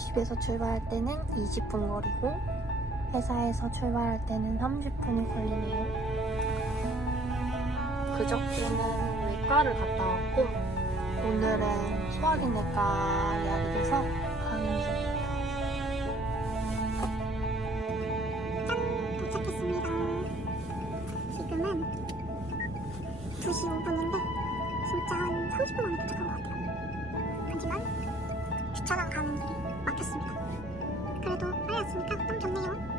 집에서 출발할 때는 20분 거리고 회사에서 출발할 때는 30분이 걸리네요. 그저께는 외과를 갔다 왔고 오늘은 소화기내과 예약이 돼서 가는 중이에요. 도착했습니다. 지금은 2시 5분인데 진짜 한 30분 만에 도착한 것 같아요. 하지만 주차장 가는 길이 막혔습니다. 그래도 빨리 왔으니까 너무 좋네요.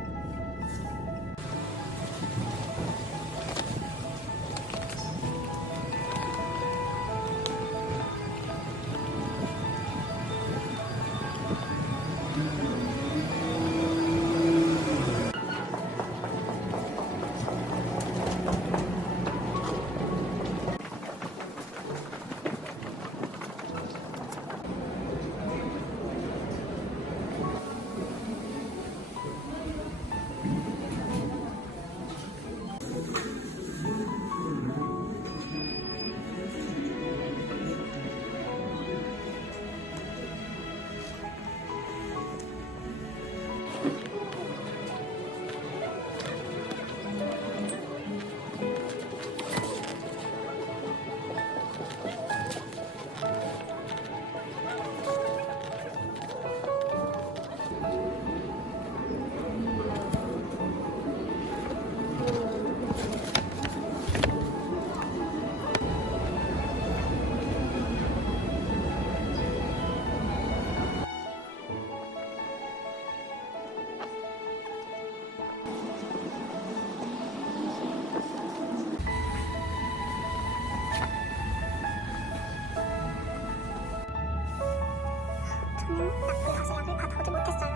저는 약을 가서 약을 받아오지 못했어요.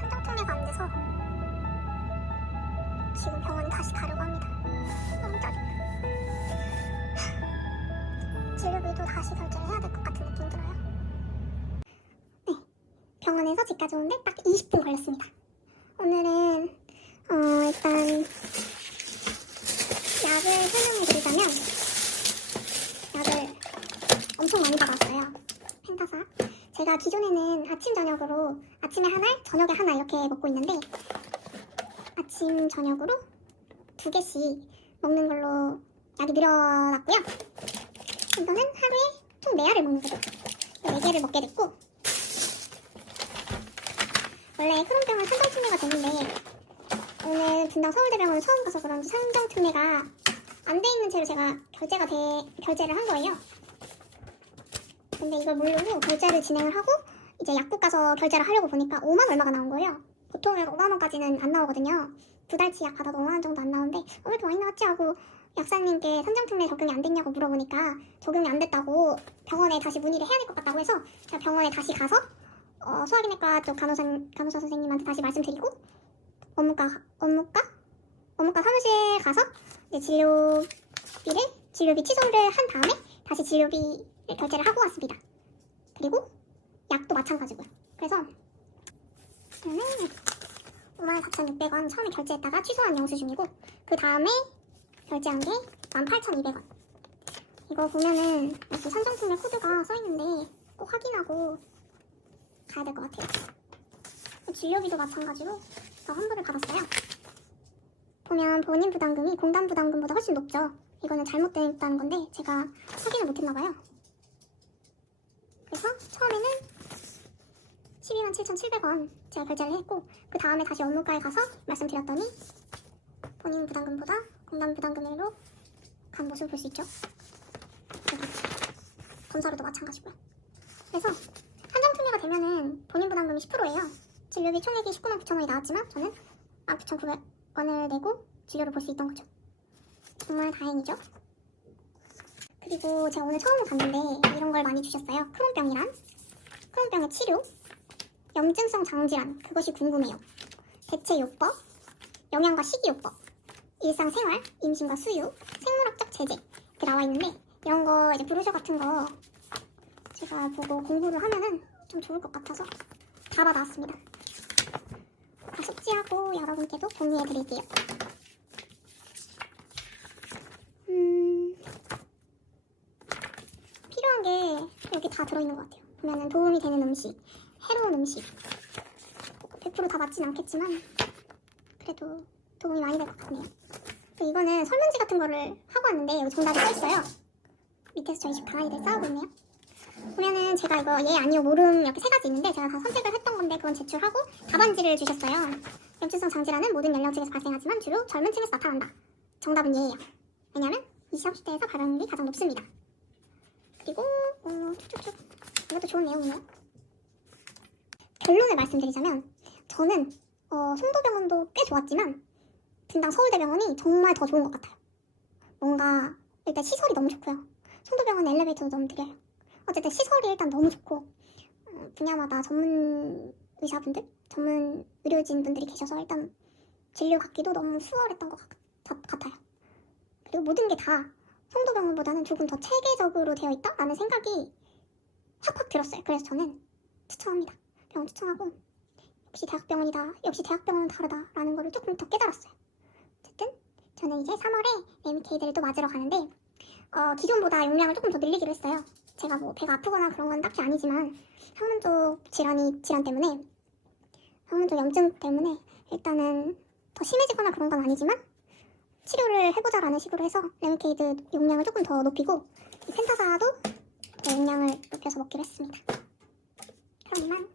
산정통례가 안 돼서 지금 병원 다시 가려고 합니다. 너무 짜증나. 진료비도 다시 결제를 해야 될 것 같은 느낌 들어요. 네, 병원에서 집까지 오는데 딱 20분 걸렸습니다. 오늘은 어, 일단 약을 설명해 드리자면 약을 엄청 많이 받았어요. 펜타사. 제가 기존에는 아침 저녁으로 아침에 하나, 저녁에 하나 이렇게 먹고 있는데 아침 저녁으로 두 개씩 먹는 걸로 약이 늘어났고요. 이거는 하루에 총네 알을 먹는 거죠. 네 개를 먹게 됐고 원래 크론병은 산정특례가 됐는데 오늘 분당 서울대병원을 처음 가서 그런지 산정특례가 안 돼 있는 채로 제가 결제가 돼 결제를 한 거예요. 근데 이걸 모르고 결제를 진행을 하고 이제 약국 가서 결제를 하려고 보니까 5만 얼마가 나온 거예요. 보통은 5만 원까지는 안 나오거든요. 두 달치 약 받아도 5만 원 정도 안 나오는데 어, 왜 이렇게 많이 나왔지 하고 약사님께 산정특례 적용이 안 됐냐고 물어보니까 적용이 안 됐다고 병원에 다시 문의를 해야 될 것 같다고 해서 제가 병원에 다시 가서 어, 소화기내과 쪽 간호사, 간호사 선생님한테 다시 말씀드리고 업무과 업무과 업무과 사무실 가서 이제 진료비를 진료비 취소를 한 다음에 다시 진료비 결제를 하고 왔습니다. 그리고 약도 마찬가지고요. 그래서 저는 54,600원 처음에 결제했다가 취소한 영수증이고 그 다음에 결제한 게 18,200원. 이거 보면은 여기 산정특례 코드가 써있는데 꼭 확인하고 가야 될 것 같아요. 진료비도 마찬가지로 저 환불을 받았어요. 보면 본인 부담금이 공단 부담금보다 훨씬 높죠. 이거는 잘못됐다는 건데 제가 확인을 못했나 봐요. 그래서 처음에는 12만 7,700원 제가 결제를 했고 그 다음에 다시 업무과에 가서 말씀드렸더니 본인 부담금보다 공단 부담금으로 간 모습을 볼 수 있죠. 여기 검사로도 마찬가지고요. 그래서 한정특례가 되면은 본인 부담금이 10%예요. 진료비 총액이 19만 9천 원이 나왔지만 저는 19,900원을 내고 진료를 볼 수 있던 거죠. 정말 다행이죠. 그리고 제가 오늘 처음에 봤는데 이런 걸 많이 주셨어요. 크론병이란 크론병의 치료, 염증성 장질환 그것이 궁금해요. 대체 요법, 영양과 식이요법, 일상생활, 임신과 수유, 생물학적 제재 이렇게 나와 있는데 이런 거 이제 브로셔 같은 거 제가 보고 공부를 하면은 좀 좋을 것 같아서 다 받아왔습니다. 다 숙지하고 여러분께도 공유해 드릴게요. 음, 필요한 게 여기 다 들어있는 것 같아요. 보면은 도움이 되는 음식, 새로운 음식. 100%다 맞진 않겠지만 그래도 도움이 많이 될 것 같네요. 또 이거는 설문지 같은 거를 하고 왔는데 여기 정답이 써있어요. 밑에서 저희 집 강아지들 싸우고 있네요. 보면은 제가 이거 예 아니요 모름 이렇게 세 가지 있는데 제가 다 선택을 했던 건데 그건 제출하고 답안지를 주셨어요. 염증성 장질환은 모든 연령층에서 발생하지만 주로 젊은 층에서 나타난다. 정답은 예예요. 왜냐면 20, 30대에서 발현율이 가장 높습니다. 그리고 어, 쭉쭉쭉 이것도 좋은 내용이네요 결론을 말씀드리자면 저는 어, 송도병원도 꽤 좋았지만 분당 서울대병원이 정말 더 좋은 것 같아요. 뭔가 일단 시설이 너무 좋고요. 송도병원 엘리베이터도 너무 느려요. 어쨌든 시설이 일단 너무 좋고 어, 분야마다 전문 의사분들, 전문 의료진분들이 계셔서 일단 진료 받기도 너무 수월했던 것 같, 같아요. 그리고 모든 게 다 송도병원보다는 조금 더 체계적으로 되어 있다라는 생각이 확확 들었어요. 그래서 저는 추천합니다. 병원 추천하고 역시 대학병원이다. 역시 대학병원은 다르다라는 거를 조금 더 깨달았어요. 어쨌든 저는 이제 3월에 MK들을 또 맞으러 가는데 어, 기존보다 용량을 조금 더 늘리기로 했어요. 제가 뭐 배가 아프거나 그런 건 딱히 아니지만 항문 쪽 질환이 질환 때문에 항문 쪽 염증 때문에 일단은 더 심해지거나 그런 건 아니지만 치료를 해보자라는 식으로 해서 레모케이드 용량을 조금 더 높이고 펜타사도 네, 용량을 높여서 먹기로 했습니다. 그럼 이만